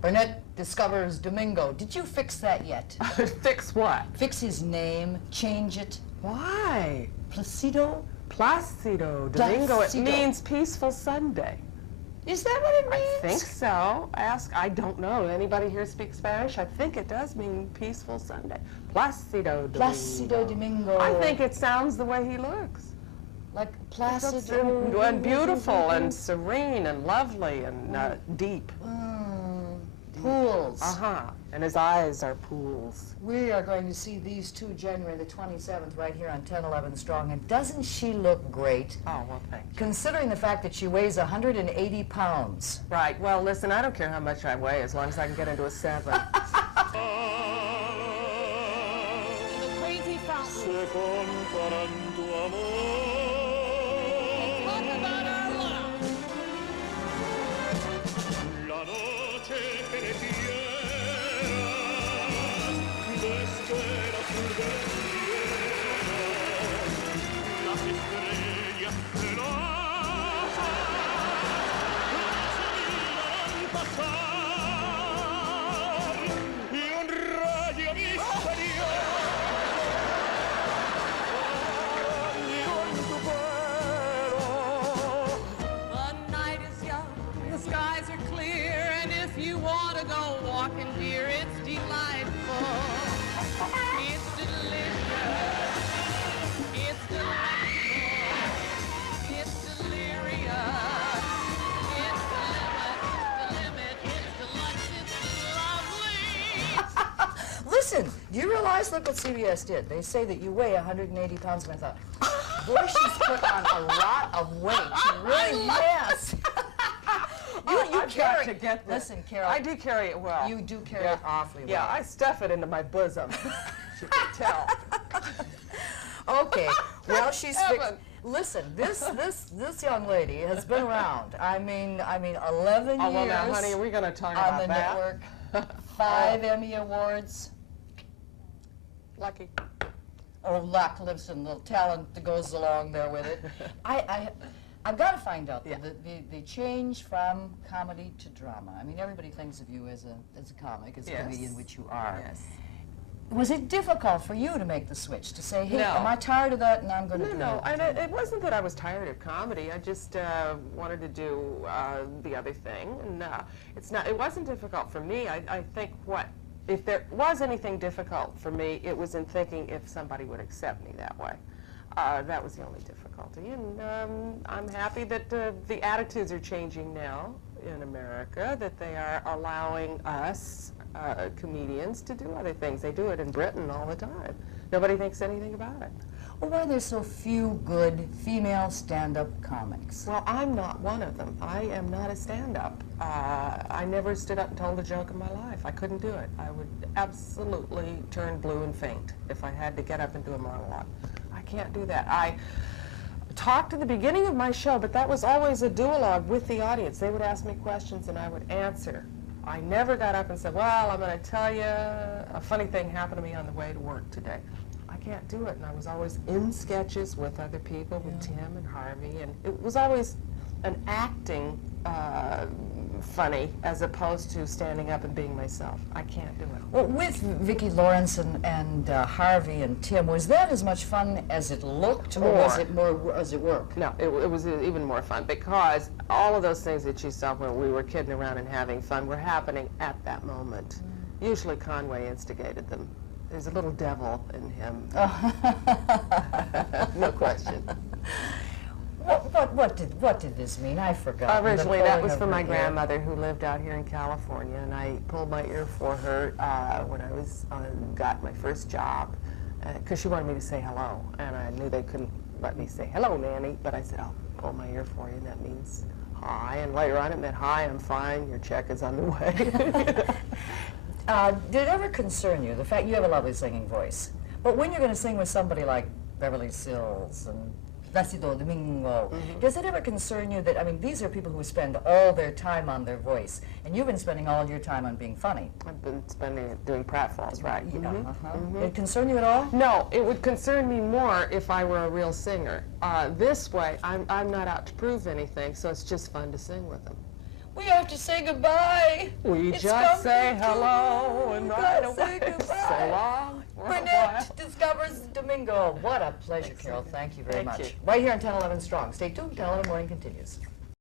Burnett discovers Domingo. Did you fix that yet? Fix what? Fix his name, change it. Why? Placido? Placido Domingo. Placido. It means peaceful Sunday. Is that what it means? I think so. I don't know. Anybody here speak Spanish? I think it does mean peaceful Sunday. Placido Domingo. Placido Domingo. I think it sounds the way he looks. Like Placido. And beautiful and serene and lovely and deep. Pools. And his eyes are pools. We are going to see these two January the 27th right here on 1011 Strong. And doesn't she look great? Oh, well, thank you. Considering the fact that she weighs 180 pounds. Right. Well, listen, I don't care how much I weigh as long as I can get into a 7. The crazy fountain. Talk about our love. The night is young, the skies are clear, and if you want to go walking, dear, it's delightful. It's delicious. It's delightful. It's delirious. It's the limit. It's deluxe. It's lovely. Listen, do you realize, look what CBS did. They say that you weigh 180 pounds, and I thought, boy, she's put on a lot of weight. She really, yes. You carry, to get this. Listen, Carol. I do carry it well. You do carry it awfully well. Yeah, I stuff it into my bosom. You can tell. Okay, well, she's fixed. Heaven. Listen, this young lady has been around. I mean, 11 Oh, well, years now, honey, are we going to talk on about the that? network, 5 Emmy Awards. Lucky. Oh, luck, listen, the talent that goes along there with it. I've got to find out the change from comedy to drama. I mean, everybody thinks of you as a comic, as a comedian, which you are. Yes. Was it difficult for you to make the switch, to say, hey, No. am I tired of that and I'm going to do No, it? and it wasn't that I was tired of comedy. I just wanted to do the other thing, and it wasn't difficult for me. I think if there was anything difficult for me, it was in thinking if somebody would accept me that way. That was the only difficulty, and I'm happy that the attitudes are changing now in America, that they are allowing us comedians to do other things. They do it in Britain all the time. Nobody thinks anything about it. Well, why are there so few good female stand-up comics? Well, I'm not one of them. I am not a stand-up. I never stood up and told a joke in my life. I couldn't do it. I would absolutely turn blue and faint if I had to get up and do a monologue. I can't do that. I talked at the beginning of my show, but that was always a duologue with the audience. They would ask me questions and I would answer. I never got up and said, well, I'm going to tell you a funny thing happened to me on the way to work today. I can't do it. And I was always in sketches with other people, with Tim and Harvey, and it was always an acting funny as opposed to standing up and being myself. I can't do it. Well, with Vicki Lawrence and Harvey and Tim, was that as much fun as it looked, or was it more as it worked? No, it was even more fun because all of those things that you saw when we were kidding around and having fun were happening at that moment. Usually Conway instigated them. There's a little devil in him. No question. What did this mean? I forgot. Originally, that was for my grandmother who lived out here in California, and I pulled my ear for her when I was got my first job, because she wanted me to say hello, and I knew they couldn't let me say hello, Nanny, but I said, I'll pull my ear for you, and that means hi, and later on it meant hi, I'm fine, your check is on the way. Did it ever concern you, the fact you have a lovely singing voice, but when you're going to sing with somebody like Beverly Sills and Placido Domingo, does it ever concern you that, I mean, these are people who spend all their time on their voice, and you've been spending all your time on being funny? I've been spending it doing pratfalls, right? Did it concern you at all? No, it would concern me more if I were a real singer. This way, I'm not out to prove anything, so it's just fun to sing with them. We have to say goodbye. We It's just come say to hello and right gotta say away. goodbye. So long. for a while. Burnett discovers Domingo. What a pleasure, Thanks, Carol. Cynthia. Thank you very Thank much. you. Right here on 1011 Strong. Stay tuned. 1011 Morning continues.